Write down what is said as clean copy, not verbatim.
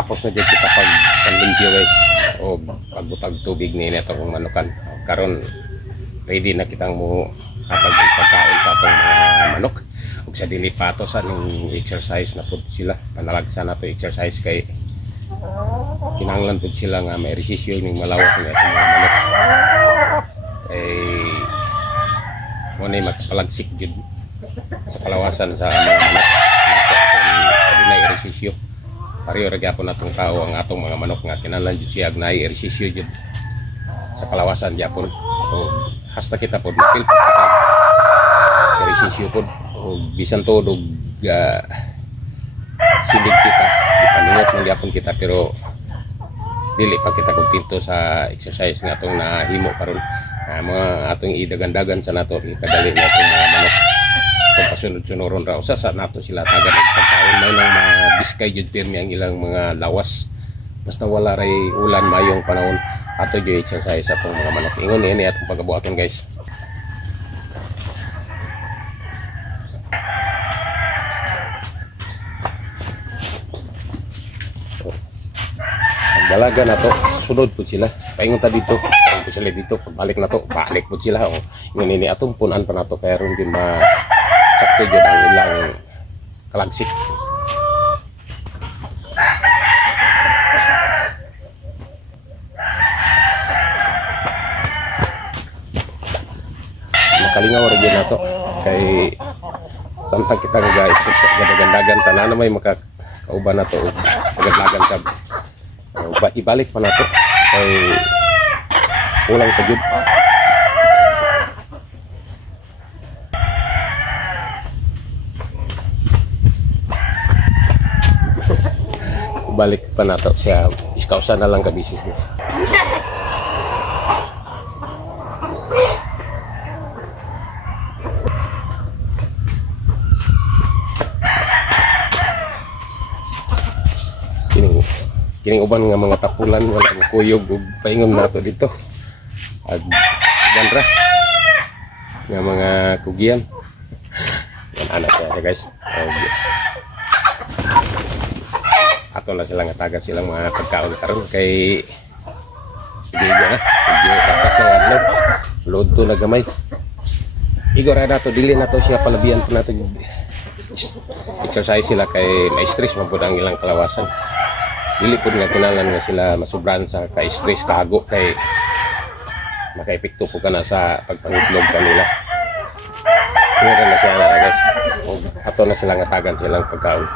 tapos na dyan kita pag-limpyo guys o pagbutag tubig ni itong manukan. Karon ready na kitang mo hatag ang pagkain sa atong mga manok. Ug sa dili pa to sa ning exercise na pud sila, panalagsa na to exercise kay kinahanglan pud sila nga may ehersisyo ning malawas ng atong mga manok. Kay mo ni magpalagsik jud sa kalawasan sa mga manok. Sa na ehersisyo. Pareho ra gyapon natong tao ang atong mga manok nga kinahanglan jud siya nay ehersisyo jud sa kalawasan gyapon. So, hasta kita pod makil ehersisyo pod o bisan todo silig kita ipaningot man gyapon kita pero dili pa kita kontento sa exercise nga atong nahimo karon. Mga atong idagandagan sa nato ikadali na itong mga manok itong pasunod-sunuron raw sa nato sila tagan at pagkaon may nang mga biskay jud pirmi ang ilang mga lawas basta wala ray ulan mayong panahon ato jud exercise atong mga manok. Ingon ini atong pagabuhaton guys. Dalaga na to, sunod po sila. Paingon ta dito, paingon po sila dito. Pagbalik na to, balik po sila. O, yun ini atong punan pa na to. Kaya rin din masakto dyan ang ilang kalagsik. Makalingaw rin dyan na to. Kay samtang kita nag-exercise, gadagandagan, tanan na may makakauban na to. Magaglagan ka. Ibalik pa na to kay kulang sa jud. Balik pa na to siya iskausa na lang ka bisis niya. Kining uban nga mga tapulan wala mo kuyog ug paingon nato dito ag bandra nga mga kugian yan anak ya guys. Ato na sila nga taga silang mga pagkaon karon kay sige na sige basta sa adlaw load to na gamay igor na to dili na to siya palabian po nato exercise sila kay may stress man pud ang ilang kalawasan. Dili po nga kinalan nga sila masubran sa ka-stress kahago kay maka-epekto po ka na sa pagpangitlog kanila. Ngayon na siya na guys. Ato na silang atagan silang pagkaon.